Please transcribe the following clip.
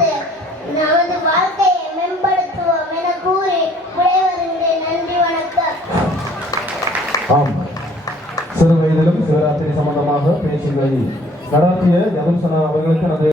தொடர்ந்து நமது வாழ்க்கையை மேம்படுத்துவோம் என கூறி விடைபெறுகிறேன் நன்றி வணக்கம். ஆம். சிறு வயதிலும் சிவராத்திரி சம்பந்தமாக பேச்சுகளை நடாத்திய யதுசனா அவர்களுக்கு